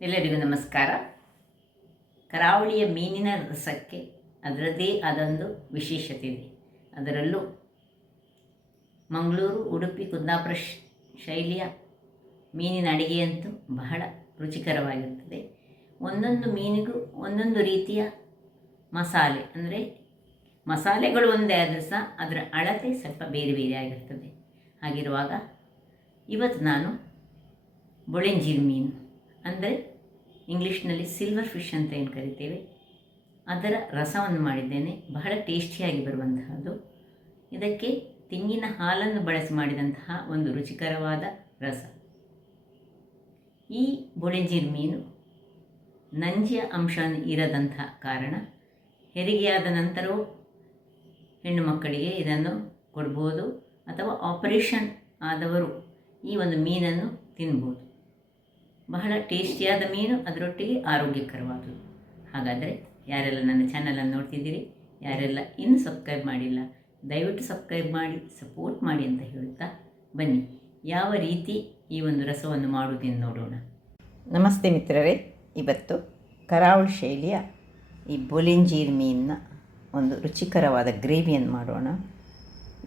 ಎಲ್ಲರಿಗೂ ನಮಸ್ಕಾರ. ಕರಾವಳಿಯ ಮೀನಿನ ರಸಕ್ಕೆ ಅದರದ್ದೇ ಆದೊಂದು ವಿಶೇಷತೆ ಇದೆ. ಅದರಲ್ಲೂ ಮಂಗಳೂರು, ಉಡುಪಿ, ಕುಂದಾಪುರ ಶೈಲಿಯ ಮೀನಿನ ಅಡಿಗೆಯಂತೂ ಬಹಳ ರುಚಿಕರವಾಗಿರುತ್ತದೆ. ಒಂದೊಂದು ಮೀನಿಗೂ ಒಂದೊಂದು ರೀತಿಯ ಮಸಾಲೆ, ಅಂದರೆ ಮಸಾಲೆಗಳು ಒಂದೇ ಆದರೂ ಸಹ ಅದರ ಅಳತೆ ಸ್ವಲ್ಪ ಬೇರೆ ಬೇರೆ ಆಗಿರ್ತದೆ. ಹಾಗಿರುವಾಗ ಇವತ್ತು ನಾನು ಬೊಳೆಂಜಿರ್ ಮೀನು, ಅಂದರೆ ಇಂಗ್ಲೀಷ್ನಲ್ಲಿ ಸಿಲ್ವರ್ ಫಿಶ್ ಅಂತ ಏನು ಕರಿತೇವೆ, ಅದರ ರಸವನ್ನು ಮಾಡಿದ್ದೇನೆ. ಬಹಳ ಟೇಸ್ಟಿಯಾಗಿ ಬರುವಂತಹದ್ದು. ಇದಕ್ಕೆ ತೆಂಗಿನ ಹಾಲನ್ನು ಬಳಸಿ ಮಾಡಿದಂತಹ ಒಂದು ರುಚಿಕರವಾದ ರಸ. ಈ ಬೊಳೆಂಜಿರ್ ಮೀನು ನಂಜಿಯ ಅಂಶ ಇರದಂತಹ ಕಾರಣ ಹೆರಿಗೆಯಾದ ನಂತರವೂ ಹೆಣ್ಣು ಮಕ್ಕಳಿಗೆ ಇದನ್ನು ಕೊಡ್ಬೋದು, ಅಥವಾ ಆಪರೇಷನ್ ಆದವರು ಈ ಒಂದು ಮೀನನ್ನು ತಿನ್ಬೋದು. ಬಹಳ ಟೇಸ್ಟಿಯಾದ ಮೀನು, ಅದರೊಟ್ಟಿಗೆ ಆರೋಗ್ಯಕರವಾದದ್ದು. ಹಾಗಾದರೆ ಯಾರೆಲ್ಲ ನನ್ನ ಚಾನಲನ್ನು ನೋಡ್ತಿದ್ದೀರಿ, ಯಾರೆಲ್ಲ ಇನ್ನೂ ಸಬ್ಸ್ಕ್ರೈಬ್ ಮಾಡಿಲ್ಲ, ದಯವಿಟ್ಟು ಸಬ್ಸ್ಕ್ರೈಬ್ ಮಾಡಿ ಸಪೋರ್ಟ್ ಮಾಡಿ ಅಂತ ಹೇಳುತ್ತಾ ಬನ್ನಿ ಯಾವ ರೀತಿ ಈ ಒಂದು ರಸವನ್ನು ಮಾಡುವುದೆಂದು ನೋಡೋಣ. ನಮಸ್ತೆ ಮಿತ್ರರೇ, ಇವತ್ತು ಕರಾವಳಿ ಶೈಲಿಯ ಈ ಬೊಳೆಂಜಿರ್ ಮೀನಿನ ಒಂದು ರುಚಿಕರವಾದ ಗ್ರೇವಿಯನ್ನು ಮಾಡೋಣ.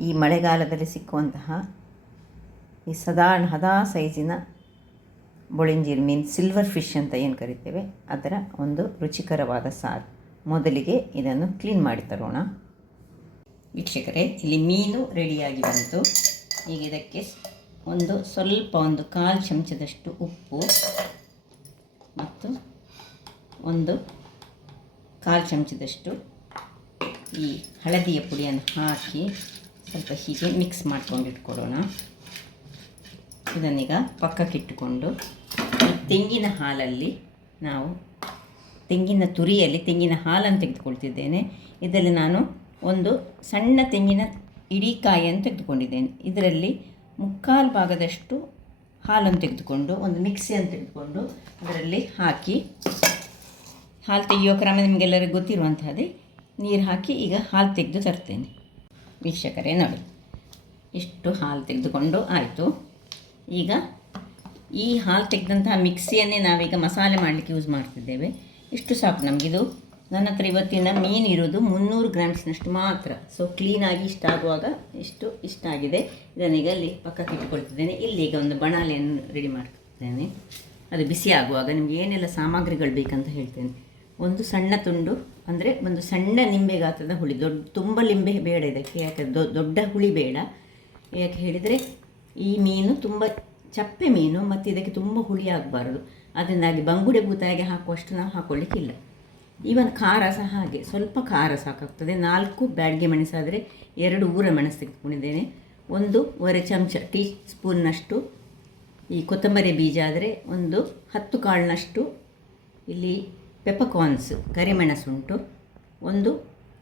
ಈ ಮಳೆಗಾಲದಲ್ಲಿ ಸಿಕ್ಕುವಂತಹ ಈ ಸಾಧಾರಣ ಹದಾ ಸೈಜಿನ ಬೊಳೆಂಜಿರ್ ಮೀನು, ಸಿಲ್ವರ್ ಫಿಶ್ ಅಂತ ಏನು ಕರಿತೇವೆ, ಅದರ ಒಂದು ರುಚಿಕರವಾದ ಸಾರು. ಮೊದಲಿಗೆ ಇದನ್ನು ಕ್ಲೀನ್ ಮಾಡಿ ತರೋಣ. ವೀಕ್ಷಕರೇ, ಇಲ್ಲಿ ಮೀನು ರೆಡಿಯಾಗಿ ಬಂತು. ಈಗ ಇದಕ್ಕೆ ಒಂದು ಕಾಲು ಚಮಚದಷ್ಟು ಉಪ್ಪು ಮತ್ತು ಒಂದು ಕಾಲು ಚಮಚದಷ್ಟು ಈ ಹಳದಿಯ ಪುಡಿಯನ್ನು ಹಾಕಿ ಸ್ವಲ್ಪ ಹೀಗೆ ಮಿಕ್ಸ್ ಮಾಡ್ಕೊಂಡಿಟ್ಕೊಡೋಣ. ಇದನ್ನೀಗ ಪಕ್ಕಕ್ಕಿಟ್ಟುಕೊಂಡು ಈ ತೆಂಗಿನ ಹಾಲಲ್ಲಿ, ನಾವು ತೆಂಗಿನ ತುರಿಯಲ್ಲಿ ತೆಂಗಿನ ಹಾಲನ್ನು ತೆಗೆದುಕೊಳ್ತಿದ್ದೇನೆ. ಇದರಲ್ಲಿ ನಾನು ಒಂದು ಸಣ್ಣ ತೆಂಗಿನ ಇಡೀ ಕಾಯಿಯನ್ನು ತೆಗೆದುಕೊಂಡಿದ್ದೇನೆ. ಇದರಲ್ಲಿ 3/4 ಭಾಗದಷ್ಟು ಹಾಲನ್ನು ತೆಗೆದುಕೊಂಡು ಒಂದು ಮಿಕ್ಸಿಯನ್ನು ತೆಗೆದುಕೊಂಡು ಅದರಲ್ಲಿ ಹಾಕಿ, ಹಾಲು ತೆಗೆಯೋ ಕ್ರಮ ನಿಮಗೆಲ್ಲರಿಗೂ ಗೊತ್ತಿರುವಂತಹದ್ದೇ. ನೀರು ಹಾಕಿ ಈಗ ಹಾಲು ತೆಗೆದು ತರ್ತೇನೆ. ವೀಕ್ಷಕರೇ ನೋಡಿ, ಇಷ್ಟು ಹಾಲು ತೆಗೆದುಕೊಂಡು ಆಯಿತು. ಈಗ ಈ ಹಾಲು ತೆಗೆದಂತಹ ಮಿಕ್ಸಿಯನ್ನೇ ನಾವೀಗ ಮಸಾಲೆ ಮಾಡಲಿಕ್ಕೆ ಯೂಸ್ ಮಾಡ್ತಿದ್ದೇವೆ. ಇಷ್ಟು ಸಾಕು ನಮಗಿದು. ನನ್ನ ಹತ್ರ ಇವತ್ತಿನ ಮೀನು ಇರೋದು 300 ಗ್ರಾಮ್ಸ್ನಷ್ಟು ಮಾತ್ರ. ಸೊ ಕ್ಲೀನಾಗಿ ಇಷ್ಟಾಗುವಾಗ ಇಷ್ಟಾಗಿದೆ. ಇದನ್ನೀಗ ಅಲ್ಲಿ ಪಕ್ಕಕ್ಕೆ ಇಟ್ಕೊಳ್ತಿದ್ದೇನೆ. ಇಲ್ಲೀಗ ಒಂದು ಬಣಾಲೆಯನ್ನು ರೆಡಿ ಮಾಡ್ತಿದ್ದೇನೆ. ಅದು ಬಿಸಿ ಆಗುವಾಗ ನಿಮ್ಗೆ ಏನೆಲ್ಲ ಸಾಮಗ್ರಿಗಳು ಬೇಕಂತ ಹೇಳ್ತೇನೆ. ಒಂದು ಸಣ್ಣ ತುಂಡು, ಅಂದರೆ ಒಂದು ಸಣ್ಣ ನಿಂಬೆ ಗಾತ್ರದ ಹುಳಿ. ತುಂಬ ಲಿಂಬೆ ಬೇಡ ಇದಕ್ಕೆ, ಯಾಕೆ ದೊಡ್ಡ ಹುಳಿ ಬೇಡ. ಯಾಕೆ ಹೇಳಿದರೆ ಈ ಮೀನು ತುಂಬ ಚಪ್ಪೆ ಮೀನು ಮತ್ತು ಇದಕ್ಕೆ ತುಂಬ ಹುಳಿ ಆಗಬಾರ್ದು. ಅದರಿಂದಾಗಿ ಬಂಗುಡೆ ಬೂತಾಯಿಗೆ ಹಾಕುವಷ್ಟು ನಾವು ಹಾಕ್ಕೊಳ್ಳಿಕ್ಕಿಲ್ಲ. ಈವನ್ ಖಾರ ಸಹ ಹಾಗೆ, ಸ್ವಲ್ಪ ಖಾರ ಸಾಕಾಗ್ತದೆ. 4 ಬ್ಯಾಡ್ಗೆ ಮೆಣಸಾದರೆ 2 ಊರ ಮೆಣಸು ತೆಗೆದುಕೊಂಡಿದ್ದೇನೆ. 1/2 ಚಮಚ ಟೀ ಸ್ಪೂನ್ನಷ್ಟು ಈ ಕೊತ್ತಂಬರಿ ಬೀಜ ಆದರೆ, ಒಂದು 10 ಕಾಳಿನಷ್ಟು ಇಲ್ಲಿ ಪೆಪಕಾರ್ನ್ಸ್ ಕರಿಮೆಣಸುಂಟು, 1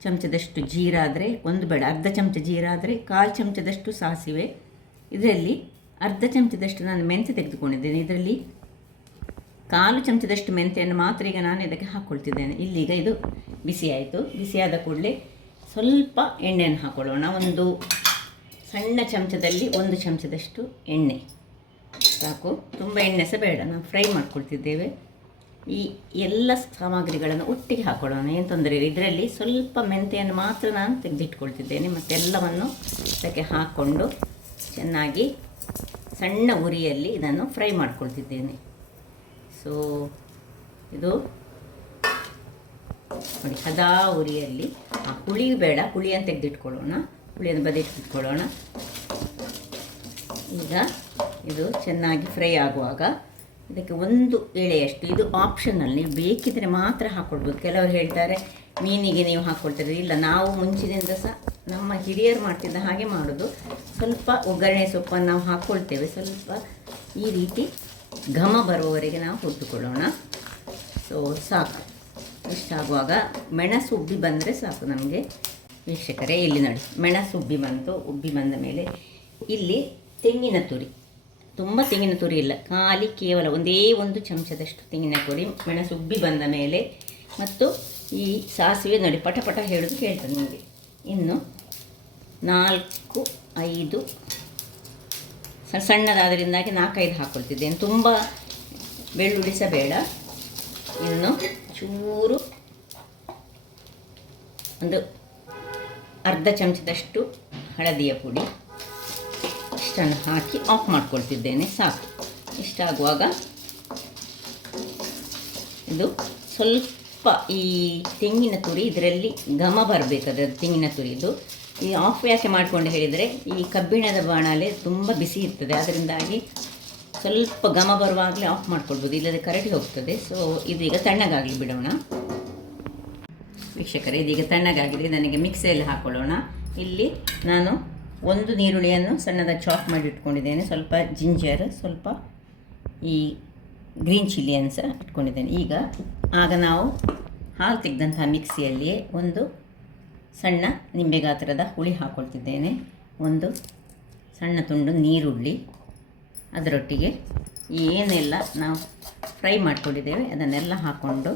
ಚಮಚದಷ್ಟು ಜೀರಾ ಆದರೆ, ಒಂದು ಬೇಡ ಅರ್ಧ ಚಮಚ ಜೀರಾ ಆದರೆ, 1/4 ಚಮಚದಷ್ಟು ಸಾಸಿವೆ. ಇದರಲ್ಲಿ ಅರ್ಧ ಚಮಚದಷ್ಟು ನಾನು ಮೆಂತ್ಯ ತೆಗೆದುಕೊಂಡಿದ್ದೇನೆ. ಇದರಲ್ಲಿ 1/4 ಚಮಚದಷ್ಟು ಮೆಂತ್ಯವನ್ನು ಮಾತ್ರ ಈಗ ನಾನು ಇದಕ್ಕೆ ಹಾಕ್ಕೊಳ್ತಿದ್ದೇನೆ. ಇಲ್ಲೀಗ ಇದು ಬಿಸಿ ಆಯಿತು. ಬಿಸಿಯಾದ ಕೂಡಲೇ ಸ್ವಲ್ಪ ಎಣ್ಣೆಯನ್ನು ಹಾಕ್ಕೊಳ್ಳೋಣ. ಒಂದು ಸಣ್ಣ ಚಮಚದಲ್ಲಿ 1 ಚಮಚದಷ್ಟು ಎಣ್ಣೆ ಸಾಕು, ತುಂಬ ಎಣ್ಣೆ ಸಹ ಬೇಡ. ನಾವು ಫ್ರೈ ಮಾಡ್ಕೊಳ್ತಿದ್ದೇವೆ. ಈ ಎಲ್ಲ ಸಾಮಗ್ರಿಗಳನ್ನು ಒಟ್ಟಿಗೆ ಹಾಕ್ಕೊಳ್ಳೋಣ, ಏನು ತೊಂದರೆ ಇಲ್ಲ. ಇದರಲ್ಲಿ ಸ್ವಲ್ಪ ಮೆಂತ್ಯವನ್ನು ಮಾತ್ರ ನಾನು ತೆಗೆದಿಟ್ಕೊಳ್ತಿದ್ದೇನೆ. ಮತ್ತೆಲ್ಲವನ್ನು ಇದಕ್ಕೆ ಹಾಕ್ಕೊಂಡು ಚೆನ್ನಾಗಿ ಸಣ್ಣ ಉರಿಯಲ್ಲಿ ಇದನ್ನು ಫ್ರೈ ಮಾಡ್ಕೊಳ್ತಿದ್ದೇನೆ. ಸೊ ಇದು ನೋಡಿ, ಹದಾ ಉರಿಯಲ್ಲಿ. ಹುಳಿ ಬೇಡ, ಹುಳಿಯನ್ನು ತೆಗೆದಿಟ್ಕೊಳ್ಳೋಣ, ಹುಳಿಯನ್ನು ಬದಿಟ್ಬಿಟ್ಕೊಳ್ಳೋಣ. ಈಗ ಇದು ಚೆನ್ನಾಗಿ ಫ್ರೈ ಆಗುವಾಗ ಇದಕ್ಕೆ 1 ಎಳೆಯಷ್ಟು, ಇದು ಆಪ್ಷನಲ್, ನೀವು ಬೇಕಿದ್ರೆ ಮಾತ್ರ ಹಾಕ್ಕೊಳ್ಬೋದು. ಕೆಲವರು ಹೇಳ್ತಾರೆ ಮೀನಿಗೆ ನೀವು ಹಾಕ್ಕೊಳ್ತೀರಿ. ಇಲ್ಲ, ನಾವು ಮುಂಚಿನಿಂದ ಸಹ ನಮ್ಮ ಹಿರಿಯರು ಮಾಡ್ತಿದ್ದ ಹಾಗೆ ಮಾಡೋದು. ಸ್ವಲ್ಪ ಒಗ್ಗರಣೆ ಸೊಪ್ಪನ್ನು ನಾವು ಹಾಕ್ಕೊಳ್ತೇವೆ. ಸ್ವಲ್ಪ ಈ ರೀತಿ ಘಮ ಬರುವವರೆಗೆ ನಾವು ಹುರಿದುಕೊಳ್ಳೋಣ. ಸೊ ಸಾಕು. ಇಷ್ಟಾಗುವಾಗ ಮೆಣಸು ಉಬ್ಬಿ ಬಂದರೆ ಸಾಕು ನಮಗೆ. ವೀಕ್ಷಕರೇ, ಇಲ್ಲಿ ನೋಡಿ, ಮೆಣಸು ಉಬ್ಬಿ ಬಂತು. ಉಬ್ಬಿ ಬಂದ ಮೇಲೆ ಇಲ್ಲಿ ತೆಂಗಿನ ತುರಿ, ತುಂಬ ತೆಂಗಿನ ತುರಿ ಇಲ್ಲ, ಕೇವಲ 1 ಚಮಚದಷ್ಟು ತೆಂಗಿನ ತುರಿ. ಮೆಣಸು ಉಬ್ಬಿ ಬಂದ ಮೇಲೆ ಮತ್ತು ಈ ಸಾಸಿವೆ ನೋಡಿ, ಪಟ ಹೇಳೋದು ಕೇಳ್ತದೆ ನಿಮಗೆ. ಇನ್ನು 4-5 ಸಣ್ಣದಾದ್ದರಿಂದಾಗಿ 4-5 ಹಾಕ್ಕೊಳ್ತಿದ್ದೇನೆ. ತುಂಬ ಬೆಳ್ಳುಳ್ಳಿ ಸಹ ಬೇಡ, ಇನ್ನು ಚೂರು ಒಂದು ಅರ್ಧ ಚಮಚದಷ್ಟು ಹಳದಿಯ ಪುಡಿ ಇಷ್ಟನ್ನು ಹಾಕಿ ಆಫ್ ಮಾಡ್ಕೊಳ್ತಿದ್ದೇನೆ. ಸಾಕು. ಇಷ್ಟಾಗುವಾಗ ಇದು ಸ್ವಲ್ಪ ಈ ತೆಂಗಿನ ತುರಿ ಇದರಲ್ಲಿ ಘಮ ಬರಬೇಕಾದ್ರೆ ತೆಂಗಿನ ತುರಿದು ಈ ಆಫ್ ಯಾಕೆ ಮಾಡಿಕೊಂಡು ಹೇಳಿದರೆ ಈ ಕಬ್ಬಿಣದ ಬಾಣಲೆ ತುಂಬ ಬಿಸಿ ಇರ್ತದೆ, ಅದರಿಂದಾಗಿ ಸ್ವಲ್ಪ ಘಮ ಬರುವಾಗಲೇ ಆಫ್ ಮಾಡ್ಕೊಳ್ಬೋದು, ಇಲ್ಲದೆ ಕರಡಿ ಹೋಗ್ತದೆ. ಸೊ ಇದೀಗ ತಣ್ಣಗಾಗಲಿ ಬಿಡೋಣ. ವೀಕ್ಷಕರೇ, ಇದೀಗ ತಣ್ಣಗಾಗಿದೆ. ನನಗೆ ಮಿಕ್ಸಿಯಲ್ಲಿ ಹಾಕೊಳ್ಳೋಣ. ಇಲ್ಲಿ ನಾನು ಒಂದು ನೀರುಳ್ಳಿಯನ್ನು ಸಣ್ಣದಾಗಿ ಚಾಪ್ ಮಾಡಿ ಇಟ್ಕೊಂಡಿದ್ದೇನೆ, ಸ್ವಲ್ಪ ಜಿಂಜರ್, ಸ್ವಲ್ಪ ಈ ಗ್ರೀನ್ ಚಿಲ್ಲಿಯನ್ನು ಸಹ ಇಟ್ಕೊಂಡಿದ್ದೇನೆ. ಆಗ ನಾವು ಹಾಲು ತೆಗೆದಂತಹ ಮಿಕ್ಸಿಯಲ್ಲಿಯೇ ಒಂದು ಸಣ್ಣ ನಿಂಬೆ ಗಾತ್ರದ ಹುಳಿ ಹಾಕ್ಕೊಳ್ತಿದ್ದೇನೆ, ಒಂದು ಸಣ್ಣ ತುಂಡು ನೀರುಳ್ಳಿ, ಅದರೊಟ್ಟಿಗೆ ಏನೆಲ್ಲ ನಾವು ಫ್ರೈ ಮಾಡಿಕೊಂಡಿದ್ದೇವೆ ಅದನ್ನೆಲ್ಲ ಹಾಕ್ಕೊಂಡು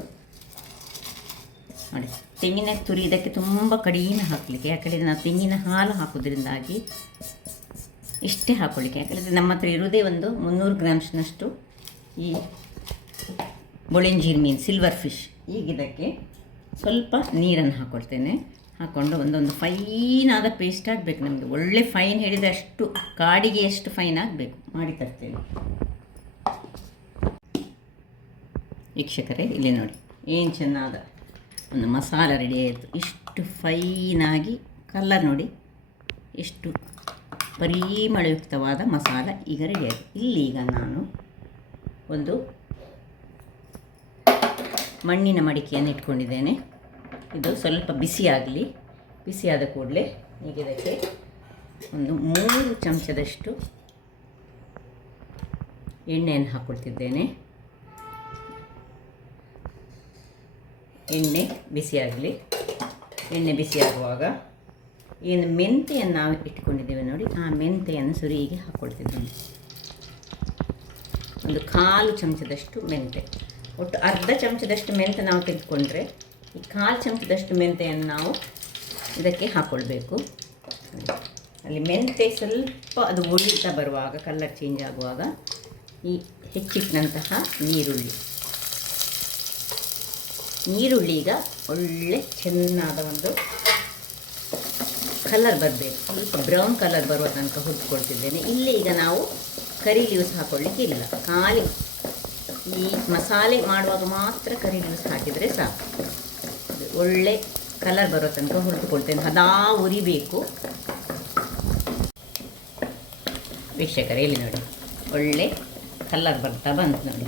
ನೋಡಿ. ತೆಂಗಿನ ತುರಿ ಇದಕ್ಕೆ ತುಂಬ ಕಡಿಮೆ ಹಾಕಲಿಕ್ಕೆ, ಯಾಕಂದರೆ ನಾವು ತೆಂಗಿನ ಹಾಲು ಹಾಕೋದ್ರಿಂದಾಗಿ ಇಷ್ಟೇ ಹಾಕ್ಕೊಳ್ಳಿಕ್ಕೆ. ಯಾಕಂದರೆ ನಮ್ಮ ಹತ್ರ ಇರೋದೇ ಒಂದು 300 ಗ್ರಾಮ್ಸ್ನಷ್ಟು ಈ ಬೊಳೆಂಜೀರ್ ಮೀನು, ಸಿಲ್ವರ್ ಫಿಶ್. ಈಗ ಇದಕ್ಕೆ ಸ್ವಲ್ಪ ನೀರನ್ನು ಹಾಕ್ಕೊಳ್ತೇನೆ. ಹಾಕ್ಕೊಂಡು ಒಂದೊಂದು ಫೈನಾದ ಪೇಸ್ಟ್ ಆಗಬೇಕು. ನಮಗೆ ಒಳ್ಳೆ ಫೈನ್ ಹೇಳಿದರೆ ಅಷ್ಟು ಕಾಡಿಗೆ ಎಷ್ಟು ಫೈನ್ ಆಗಬೇಕು, ಮಾಡಿ ತರ್ತೇನೆ. ವೀಕ್ಷಕರೇ, ಇಲ್ಲಿ ನೋಡಿ ಏನು ಚೆನ್ನಾದ ಒಂದು ಮಸಾಲ ರೆಡಿ ಆಯಿತು. ಇಷ್ಟು ಫೈನಾಗಿ ಕಲರ್ ನೋಡಿ, ಎಷ್ಟು ಪರಿಮಳಯುಕ್ತವಾದ ಮಸಾಲ ಈಗ ರೆಡಿ ಆಯಿತು. ಇಲ್ಲೀಗ ನಾನು ಒಂದು ಮಣ್ಣಿನ ಮಡಿಕೆಯನ್ನು ಇಟ್ಕೊಂಡಿದ್ದೇನೆ. ಇದು ಸ್ವಲ್ಪ ಬಿಸಿಯಾಗಲಿ. ಬಿಸಿಯಾದ ಕೂಡಲೇ ಈಗ ಇದಕ್ಕೆ ಒಂದು 3 ಚಮಚದಷ್ಟು ಎಣ್ಣೆಯನ್ನು ಹಾಕ್ಕೊಳ್ತಿದ್ದೇನೆ. ಎಣ್ಣೆ ಬಿಸಿಯಾಗಲಿ. ಎಣ್ಣೆ ಬಿಸಿಯಾಗುವಾಗ ಏನು ಮೆಂತೆಯನ್ನು ನಾವು ಇಟ್ಕೊಂಡಿದ್ದೇವೆ ನೋಡಿ, ಆ ಮೆಂತೆಯನ್ನು ಸುರಿಗೆ ಹಾಕ್ಕೊಳ್ತಿದ್ದೇನೆ. ಒಂದು 1/4 ಚಮಚದಷ್ಟು ಮೆಂತೆ. ಒಟ್ಟು ಅರ್ಧ ಚಮಚದಷ್ಟು ಮೆಂತೆ ನಾವು ತೆಗೆದುಕೊಂಡ್ರೆ ಈ 1/4 ಚಮಚದಷ್ಟು ಮೆಂತೆಯನ್ನು ನಾವು ಇದಕ್ಕೆ ಹಾಕ್ಕೊಳ್ಬೇಕು. ಅಲ್ಲಿ ಮೆಂತೆ ಸ್ವಲ್ಪ ಅದು ಒಳಿತಾ ಬರುವಾಗ, ಕಲರ್ ಚೇಂಜ್ ಆಗುವಾಗ ಈ ಹೆಚ್ಚಿಟ್ಟಂತಹ ನೀರುಳ್ಳಿ ಈಗ ಒಳ್ಳೆ ಚೆನ್ನಾದ ಒಂದು ಕಲರ್ ಬರಬೇಕು, ಸ್ವಲ್ಪ ಬ್ರೌನ್ ಕಲರ್ ಬರುವ ತನಕ ಹುರ್ಕೊಳ್ತಿದ್ದೇನೆ. ಇಲ್ಲಿ ಈಗ ನಾವು ಕರಿ ಲೀವ್ಸ್ ಹಾಕ್ಕೊಳ್ಳಿಕ್ಕೆ ಇಲ್ಲ, ಖಾಲಿ ಈ ಮಸಾಲೆ ಮಾಡುವಾಗ ಮಾತ್ರ ಕರಿ ಲೀವ್ಸ್ ಹಾಕಿದರೆ ಸಾಕು. ಒಳ್ಳೆ ಕಲರ್ ಬರೋ ತನಕ ಹುರಿದುಕೊಳ್ತೇನೆ, ಅದಾ ಉರಿಬೇಕು. ವೀಕ್ಷಕರೇ, ಇಲ್ಲಿ ನೋಡಿ ಒಳ್ಳೆ ಕಲರ್ ಬರ್ತಾ ಬಂತು ನೋಡಿ,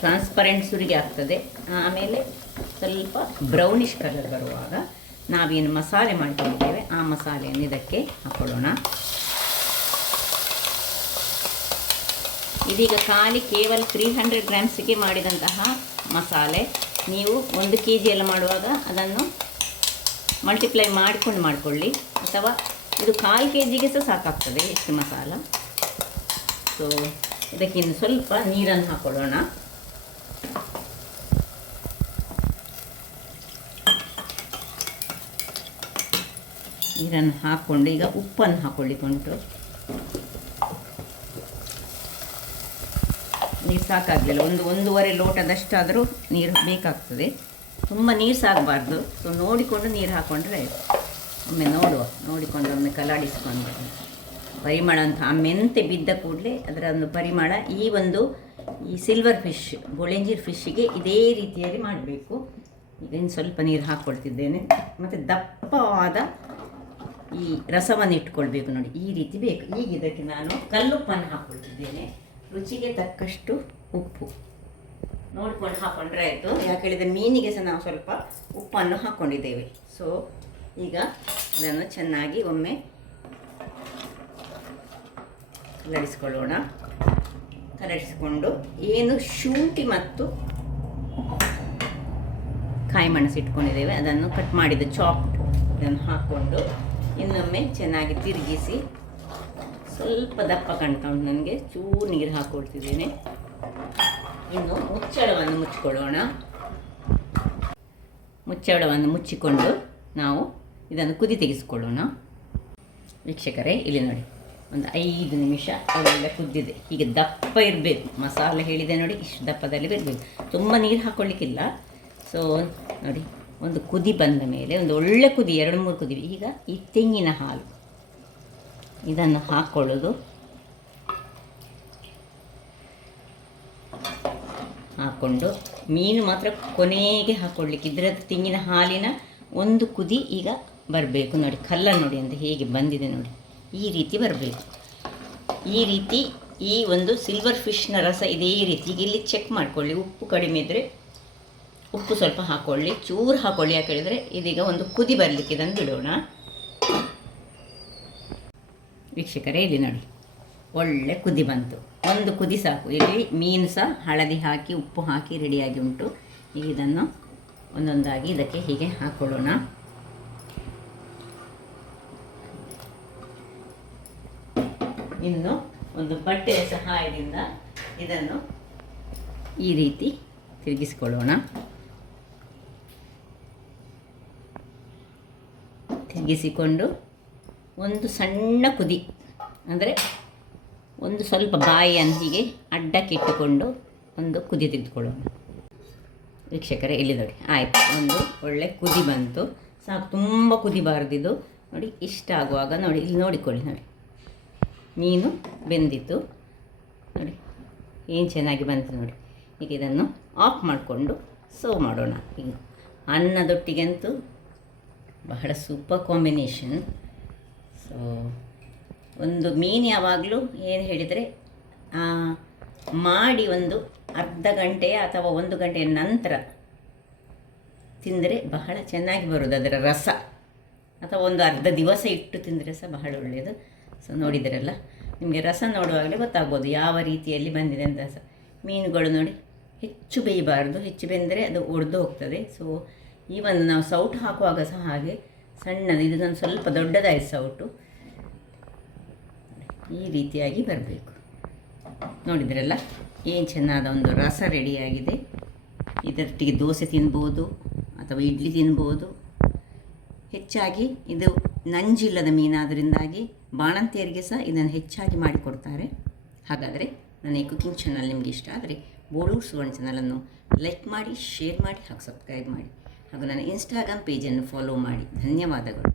ಟ್ರಾನ್ಸ್ಪರೆಂಟ್ ಸುರಿಗೆ ಆಗ್ತದೆ. ಆಮೇಲೆ ಸ್ವಲ್ಪ ಬ್ರೌನಿಷ್ ಕಲರ್ ಬರುವಾಗ ನಾವೇನು ಮಸಾಲೆ ಮಾಡ್ಕೊಂಡಿದ್ದೇವೆ ಆ ಮಸಾಲೆಯನ್ನು ಇದಕ್ಕೆ ಹಾಕ್ಕೊಳ್ಳೋಣ. ಇದೀಗ ಕೇವಲ 300 ಗ್ರಾಮ್ಸಿಗೆ ಮಾಡಿದಂತಹ ಮಸಾಲೆ. ನೀವು 1 kg ಎಲ್ಲ ಮಾಡುವಾಗ ಅದನ್ನು ಮಲ್ಟಿಪ್ಲೈ ಮಾಡಿಕೊಳ್ಳಿ, ಅಥವಾ ಇದು 1/4 kgಗೆ ಸಹ ಸಾಕಾಗ್ತದೆ ಎಷ್ಟು ಮಸಾಲ. ಸೊ ಇದಕ್ಕೆ ಇನ್ನು ಸ್ವಲ್ಪ ನೀರನ್ನು ಹಾಕ್ಕೊಳ್ಳೋಣ. ನೀರನ್ನು ಹಾಕ್ಕೊಂಡು ಈಗ ಉಪ್ಪನ್ನು ಹಾಕ್ಕೊಳ್ಳಿಕೊಂಡು, ನೀರು ಸಾಕಾಗಲಿಲ್ಲ, 1-1.5 ಲೋಟದಷ್ಟಾದರೂ ನೀರು ಬೇಕಾಗ್ತದೆ. ತುಂಬ ನೀರು ಸಾಕಬಾರ್ದು. ಸೊ ನೋಡಿಕೊಂಡು ನೀರು ಹಾಕ್ಕೊಂಡ್ರೆ ಒಮ್ಮೆ ನೋಡಿಕೊಂಡು ಒಮ್ಮೆ ಕಲಾಡಿಸ್ಕೊಂಡು ಪರಿಮಳ ಅಂತ ಆ ಮೆಂತೆ ಬಿದ್ದ ಕೂಡಲೇ ಅದರ ಒಂದು ಪರಿಮಳ ಈ ಸಿಲ್ವರ್ ಫಿಶ್, ಬೊಳೆಂಜೀರ್ ಫಿಶ್ಶಿಗೆ ಇದೇ ರೀತಿಯಾಗಿ ಮಾಡಬೇಕು. ಇದನ್ನು ಸ್ವಲ್ಪ ನೀರು ಹಾಕ್ಕೊಳ್ತಿದ್ದೇನೆ. ಮತ್ತು ದಪ್ಪವಾದ ಈ ರಸವನ್ನು ಇಟ್ಕೊಳ್ಬೇಕು ನೋಡಿ, ಈ ರೀತಿ ಬೇಕು. ಈಗ ಇದಕ್ಕೆ ನಾನು ಕಲ್ಲುಪ್ಪನ್ನು ಹಾಕ್ಕೊಳ್ತಿದ್ದೇನೆ. ರುಚಿಗೆ ತಕ್ಕಷ್ಟು ಉಪ್ಪು ನೋಡ್ಕೊಂಡು ಹಾಕ್ಕೊಂಡ್ರೆ ಆಯಿತು. ಯಾಕೆ ಹೇಳಿದರೆ ಮೀನಿಗೆ ಸಹ ನಾವು ಸ್ವಲ್ಪ ಉಪ್ಪನ್ನು ಹಾಕ್ಕೊಂಡಿದ್ದೇವೆ. ಸೊ ಈಗ ಅದನ್ನು ಚೆನ್ನಾಗಿ ಒಮ್ಮೆ ಕಲರಿಸಿಕೊಂಡು ಏನು ಶುಂಠಿ ಮತ್ತು ಕಾಯಿ ಮೆಣಸು ಇಟ್ಕೊಂಡಿದ್ದೇವೆ ಅದನ್ನು ಕಟ್ ಮಾಡಿದ ಚಾಪ್ಡ್ ಇದನ್ನು ಹಾಕ್ಕೊಂಡು ಇನ್ನೊಮ್ಮೆ ಚೆನ್ನಾಗಿ ತಿರುಗಿಸಿ, ಸ್ವಲ್ಪ ದಪ್ಪ ಕಾಣ್ತಾ ಉಂಟು ನನಗೆ, ಚೂರು ನೀರು ಹಾಕ್ಕೊಳ್ತಿದ್ದೇನೆ. ಇನ್ನು ಮುಚ್ಚಳವನ್ನು ಮುಚ್ಚಿಕೊಂಡು ನಾವು ಇದನ್ನು ಕುದಿ ತೆಗೆಸಿಕೊಳ್ಳೋಣ. ವೀಕ್ಷಕರೇ, ಇಲ್ಲಿ ನೋಡಿ ಒಂದು 5 ನಿಮಿಷ ಒಳ್ಳೆ ಕುದ್ದಿದೆ. ಹೀಗೆ ದಪ್ಪ ಇರಬೇಕು, ಮಸಾಲೆ ಹೇಳಿದೆ ನೋಡಿ, ಇಷ್ಟು ದಪ್ಪದಲ್ಲಿ ಬರಬೇಕು, ತುಂಬ ನೀರು ಹಾಕ್ಕೊಳ್ಳಿಕ್ಕಿಲ್ಲ. ಸೊ ನೋಡಿ, ಒಂದು ಕುದಿ ಬಂದ ಮೇಲೆ, ಒಂದು ಒಳ್ಳೆ ಕುದಿ, 2-3 ಕುದಿ, ಈಗ ಈ ತೆಂಗಿನ ಹಾಲು ಇದನ್ನು ಹಾಕ್ಕೊಳ್ಳೋದು. ಹಾಕ್ಕೊಂಡು ಮೀನು ಮಾತ್ರ ಕೊನೆಗೆ ಹಾಕ್ಕೊಳ್ಲಿಕ್ಕೆ, ಇದರ ತೆಂಗಿನ ಹಾಲಿನ ಒಂದು ಕುದಿ ಈಗ ಬರಬೇಕು. ನೋಡಿ ಕಲ್ಲರ್ ನೋಡಿ ಅಂತ ಹೇಗೆ ಬಂದಿದೆ ನೋಡಿ, ಈ ರೀತಿ ಬರಬೇಕು. ಈ ರೀತಿ ಈ ಒಂದು ಸಿಲ್ವರ್ ಫಿಶ್ನ ರಸ ಇದೇ ರೀತಿ. ಈಗ ಇಲ್ಲಿ ಚೆಕ್ ಮಾಡಿಕೊಳ್ಳಿ, ಉಪ್ಪು ಕಡಿಮೆ ಇದ್ದರೆ ಉಪ್ಪು ಸ್ವಲ್ಪ ಹಾಕ್ಕೊಳ್ಳಿ, ಚೂರು ಹಾಕ್ಕೊಳ್ಳಿ. ಯಾಕೆ ಹೇಳಿದರೆ ಇದೀಗ ಒಂದು ಕುದಿ ಬರಲಿಕ್ಕೆ ಇದನ್ನು ಬಿಡೋಣ. ವೀಕ್ಷಕರೇ, ಇಲ್ಲಿ ನೋಡಿ ಒಳ್ಳೆ ಕುದಿ ಬಂತು, ಒಂದು ಕುದಿ ಸಾಕು. ಇಲ್ಲಿ ಮೀನು ಸಹ ಹಳದಿ ಹಾಕಿ ಉಪ್ಪು ಹಾಕಿ ರೆಡಿಯಾಗಿ ಉಂಟು. ಈಗ ಇದನ್ನು ಒಂದೊಂದಾಗಿ ಇದಕ್ಕೆ ಹೀಗೆ ಹಾಕ್ಕೊಳ್ಳೋಣ. ಇನ್ನು ಒಂದು ಬಟ್ಟೆಯ ಸಹಾಯದಿಂದ ಇದನ್ನು ಈ ರೀತಿ ತಿರುಗಿಸಿಕೊಳ್ಳೋಣ. ತಿರುಗಿಸಿಕೊಂಡು ಒಂದು ಸಣ್ಣ ಕುದಿ, ಅಂದರೆ ಒಂದು ಸ್ವಲ್ಪ ಬಾಯಿಯನ್ನು ಹೀಗೆ ಅಡ್ಡಕ್ಕಿಟ್ಟುಕೊಂಡು ಒಂದು ಕುದಿ ತೆಗೆದುಕೊಳ್ಳೋಣ. ವೀಕ್ಷಕರೇ, ಇಲ್ಲಿ ನೋಡಿ ಆಯಿತು, ಒಂದು ಒಳ್ಳೆ ಕುದಿ ಬಂತು, ಸಾಕು, ತುಂಬ ಕುದಿಬಾರ್ದಿದ್ದು. ನೋಡಿ ಇಷ್ಟ ಆಗುವಾಗ ನೋಡಿ, ಇಲ್ಲಿ ನೋಡಿಕೊಳ್ಳಿ, ನೋಡಿ ಮೀನು ಬೆಂದಿತ್ತು ನೋಡಿ, ಏನು ಚೆನ್ನಾಗಿ ಬಂತು ನೋಡಿ. ಈಗ ಇದನ್ನು ಆಫ್ ಮಾಡಿಕೊಂಡು ಸರ್ವ್ ಮಾಡೋಣ. ಈಗ ಅನ್ನದೊಟ್ಟಿಗಂತೂ ಬಹಳ ಸೂಪರ್ ಕಾಂಬಿನೇಷನ್. ಸೊ ಒಂದು ಮೀನು ಯಾವಾಗಲೂ ಏನು ಹೇಳಿದರೆ ಮಾಡಿ ಒಂದು ಅರ್ಧ ಗಂಟೆಯ ಅಥವಾ 1 ಗಂಟೆಯ ನಂತರ ತಿಂದರೆ ಬಹಳ ಚೆನ್ನಾಗಿ ಬರೋದು ಅದರ ರಸ, ಅಥವಾ ಒಂದು ಅರ್ಧ ದಿವಸ ಇಟ್ಟು ತಿಂದರೆ ಸಹ ಬಹಳ ಒಳ್ಳೆಯದು. ಸೊ ನೋಡಿದಿರಲ್ಲ, ನಿಮಗೆ ರಸ ನೋಡುವಾಗಲೇ ಗೊತ್ತಾಗ್ಬೋದು ಯಾವ ರೀತಿಯಲ್ಲಿ ಬಂದಿದೆ ಅಂತ. ಸಹ ಮೀನುಗಳು ನೋಡಿ ಹೆಚ್ಚು ಬೇಯಬಾರ್ದು, ಹೆಚ್ಚು ಬೆಂದರೆ ಅದು ಒಡೆದು ಹೋಗ್ತದೆ. ಸೊ ಈ ಒಂದು ನಾವು ಸೌಟು ಹಾಕುವಾಗ ಸಹ ಹಾಗೆ ಸಣ್ಣದು, ಇದು ನಾನು ಸ್ವಲ್ಪ ದೊಡ್ಡದಾಯಿತು ಸೌಟು, ಈ ರೀತಿಯಾಗಿ ಬರಬೇಕು. ನೋಡಿದ್ರಲ್ಲ ಏನು ಚೆನ್ನಾದ ಒಂದು ರಸ ರೆಡಿಯಾಗಿದೆ. ಇದರೊಟ್ಟಿಗೆ ದೋಸೆ ತಿನ್ಬೋದು ಅಥವಾ ಇಡ್ಲಿ ತಿನ್ಬೋದು. ಹೆಚ್ಚಾಗಿ ಇದು ನಂಜಿಲ್ಲದ ಮೀನಾದ್ದರಿಂದಾಗಿ ಬಾಣಂತಿಯರಿಗೆ ಸಹ ಇದನ್ನು ಹೆಚ್ಚಾಗಿ ಮಾಡಿಕೊಡ್ತಾರೆ. ಹಾಗಾದರೆ ನನ್ನ ಈ ಕುಕಿಂಗ್ ಚಾನಲ್ ನಿಮಗೆ ಇಷ್ಟ ಆದರೆ ಬೋಳೂರು ಸುವರ್ಣ ಚಾನಲನ್ನು ಲೈಕ್ ಮಾಡಿ, ಶೇರ್ ಮಾಡಿ ಹಾಗೂ ಸಬ್ಸ್ಕ್ರೈಬ್ ಮಾಡಿ, ಹಾಗೂ ನನ್ನ ಇನ್ಸ್ಟಾಗ್ರಾಮ್ ಪೇಜನ್ನು ಫಾಲೋ ಮಾಡಿ. ಧನ್ಯವಾದಗಳು.